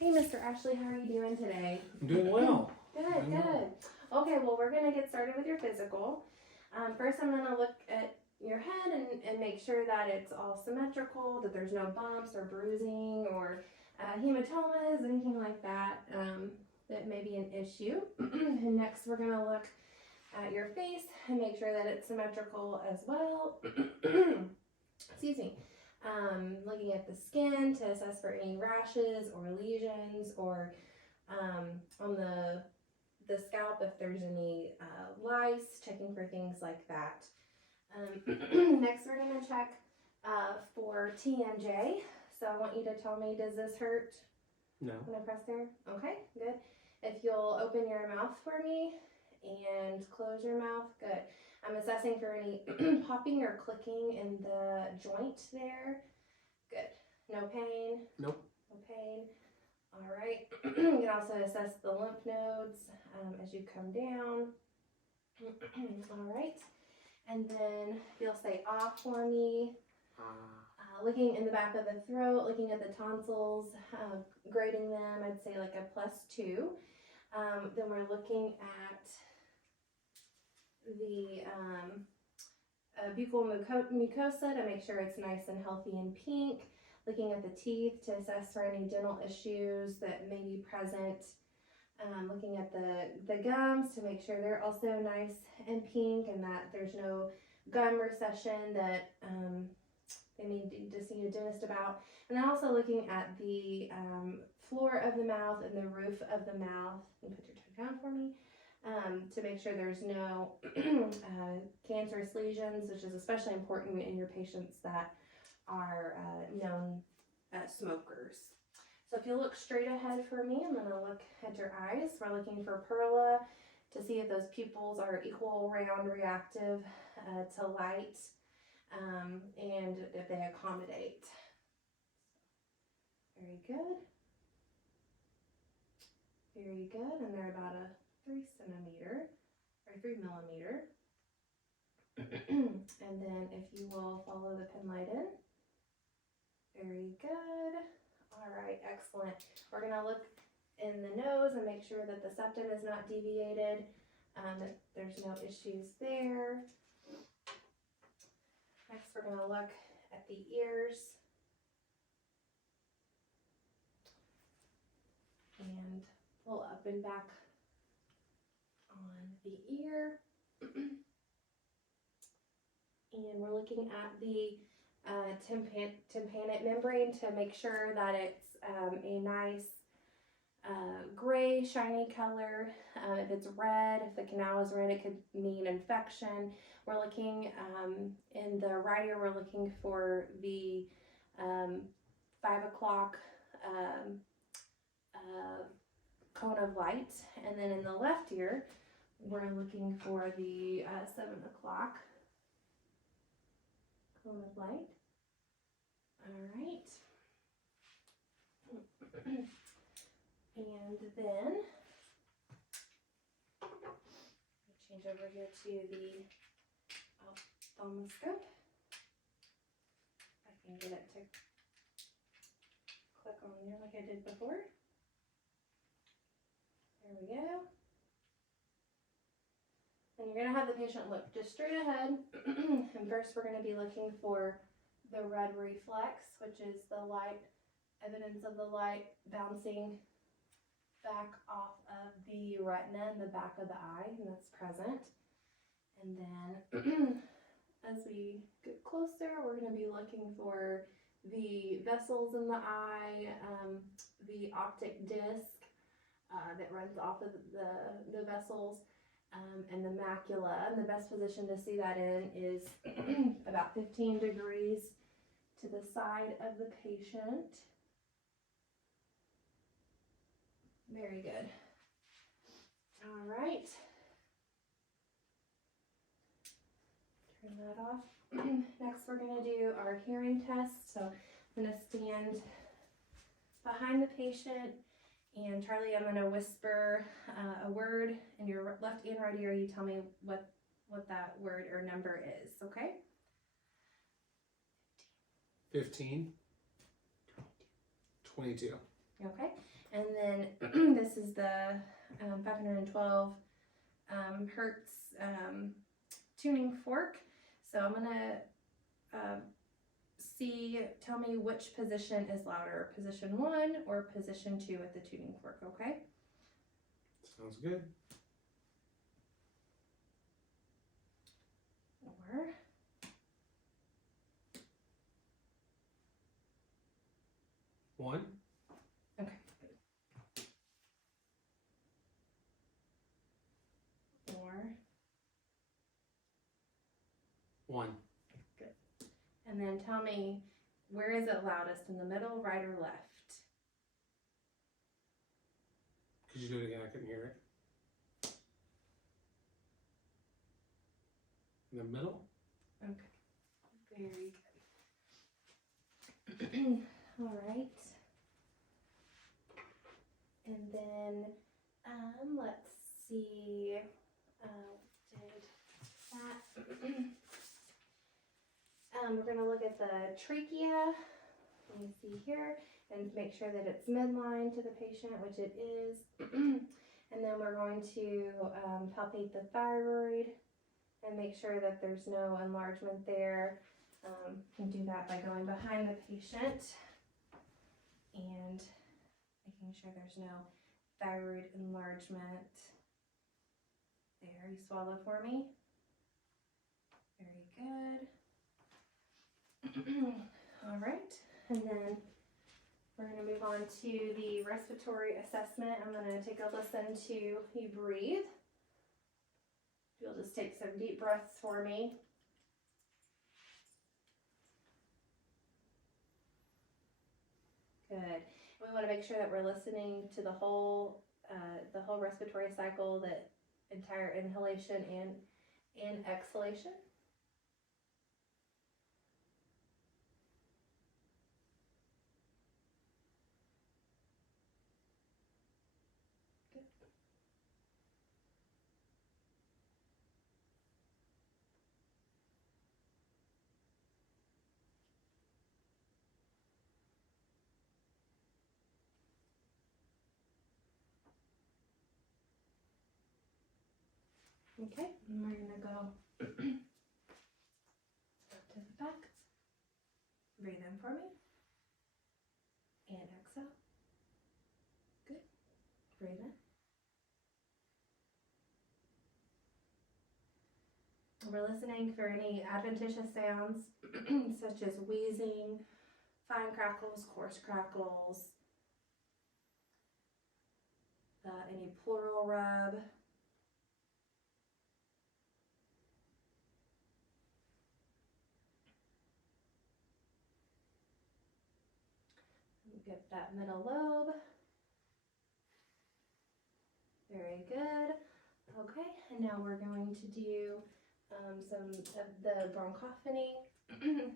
Hey, Mr. Ashley, how are you doing today? I'm doing well. Good, good. Okay, well, we're going to get started with your physical. First, I'm going to look at your head and make sure that it's all symmetrical, that there's no bumps or bruising or hematomas, anything like that that may be an issue. And next, we're going to look at your face and make sure that it's symmetrical as well. Excuse me. Looking at the skin to assess for any rashes or lesions, or on the scalp if there's any lice, checking for things like that. Next, we're going to check for TMJ. So I want you to tell me, does this hurt? No. When I press there? Okay, good. If you'll open your mouth for me and close your mouth, good. I'm assessing for any popping or clicking in the joint there. Good. No pain? Nope. No pain. All right. You can also assess the lymph nodes as you come down. All right. And then you'll say off for me. Looking in the back of the throat, looking at the tonsils, grading them, I'd say like a +2. Then we're looking at the buccal mucosa to make sure it's nice and healthy and pink. Looking at the teeth to assess for any dental issues that may be present. Looking at the gums to make sure they're also nice and pink and that there's no gum recession that they may to see a dentist about. And then also looking at the floor of the mouth and the roof of the mouth. And put your tongue down for me. To make sure there's no cancerous lesions, which is especially important in your patients that are known smokers. So if you look straight ahead for me, I'm going to look at your eyes. We're looking for perla to see if those pupils are equal, round, reactive to light, and if they accommodate. Very good. Very good. And they're about a 3 centimeter or 3 millimeter. And then if you will follow the pen light in. Very good. All right, excellent. We're going to look in the nose and make sure that the septum is not deviated, that there's no issues there. Next, we're going to look at the ears. And pull up and back on the ear. And we're looking at the tympanic membrane to make sure that it's a nice gray, shiny color. If it's red, if the canal is red, it could mean infection. We're looking in the right ear, we're looking for the 5 o'clock cone of light. And then in the left ear, we're looking for the 7 o'clock cone of light. All right. And then change over here to the ophthalmoscope. I can get it to click on there like I did before. There we go. And you're going to have the patient look just straight ahead. And first we're going to be looking for the red reflex, which is the light, evidence of the light bouncing back off of the retina in the back of the eye, and that's present. And then as we get closer, we're going to be looking for the vessels in the eye, the optic disc that runs off of the vessels, and the macula. And the best position to see that in is about 15 degrees to the side of the patient. Very good. All right. Turn that off. Next, we're going to do our hearing test. So I'm going to stand behind the patient, and Charlie, I'm going to whisper a word in your left and right ear. You tell me what that word or number is, okay? 15. 22. Okay, and then this is the 512 hertz tuning fork. So I'm gonna tell me which position is louder, position 1 or position 2 with the tuning fork, okay? Sounds good. Or One. okay. Or One. good. And then tell me, where is it loudest, in the middle, right, or left? Could you do it again? I couldn't hear it. In the middle? Okay, very good. All right. And then, let's see, did that. We're gonna look at the trachea. Let me see here and make sure that it's midline to the patient, which it is. And then we're going to palpate the thyroid and make sure that there's no enlargement there. You can do that by going behind the patient and making sure there's no thyroid enlargement. There, you swallow for me. Very good. All right, and then we're going to move on to the respiratory assessment. I'm going to take a listen to you breathe. You'll just take some deep breaths for me. Good. We want to make sure that we're listening to the whole respiratory cycle, that entire inhalation and exhalation. Good. Okay, and we're gonna go up to the back. Breathe in for me. And exhale. Good. Breathe in. We're listening for any adventitious sounds, such as wheezing, fine crackles, coarse crackles, any pleural rub. Get that middle lobe. Very good. Okay, and now we're going to do some of the bronchophony.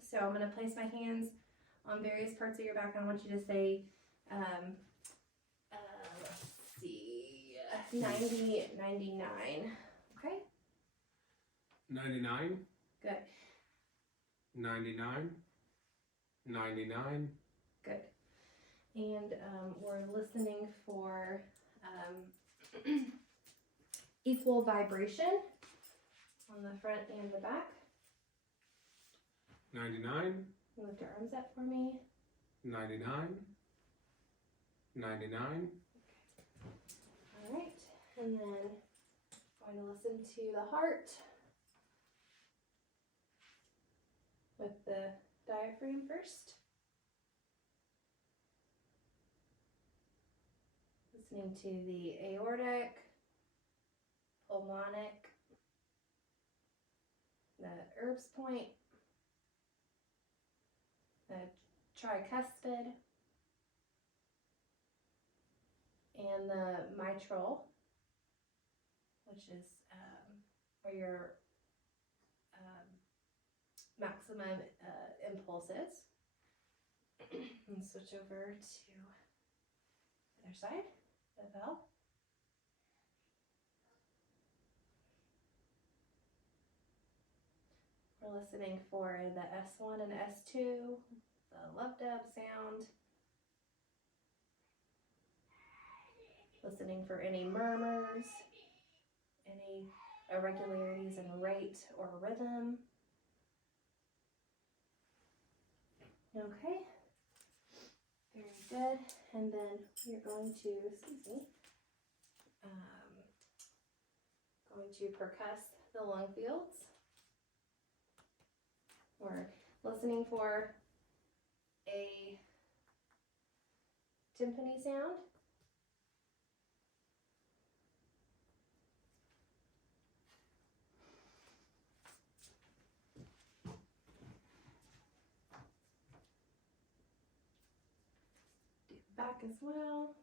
So I'm going to place my hands on various parts of your back. I want you to say, let's see, 90, 99. Okay? 99. Good. 99. 99. Good. And we're listening for equal vibration on the front and the back. 99. Lift your arms up for me. 99. 99. All right, and then going to listen to the heart with the diaphragm first. Listening to the aortic, pulmonic, the Erb's point, the tricuspid, and the mitral, which is where your maximum impulse is. And switch over to the other side, the valve. We're listening for the S1 and S2, the love dub sound. listening for any murmurs, any irregularities in rate or rhythm. Okay, very good. And then we're going to, going to percuss the lung fields. We're listening for a timpani sound. Do back as well.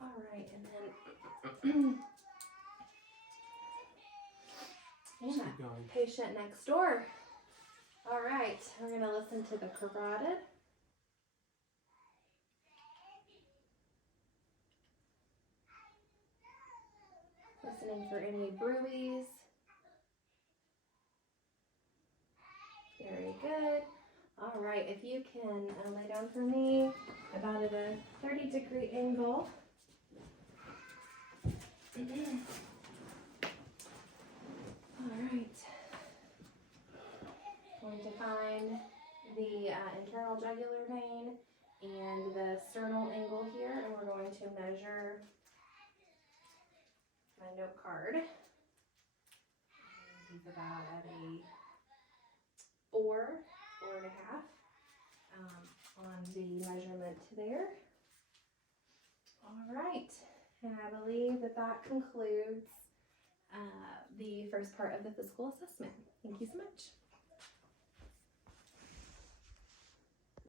All right, and then Keep going. patient next door. All right, we're gonna listen to the carotid. Listening for any bruits. Very good. All right, if you can lay down for me about at a 30-degree angle. All right. Going to find the internal jugular vein and the sternal angle here, and we're going to measure my note card. And he's about at a 4.5 on the measurement there. All right, and I believe that concludes the first part of the physical assessment. Thank you so much.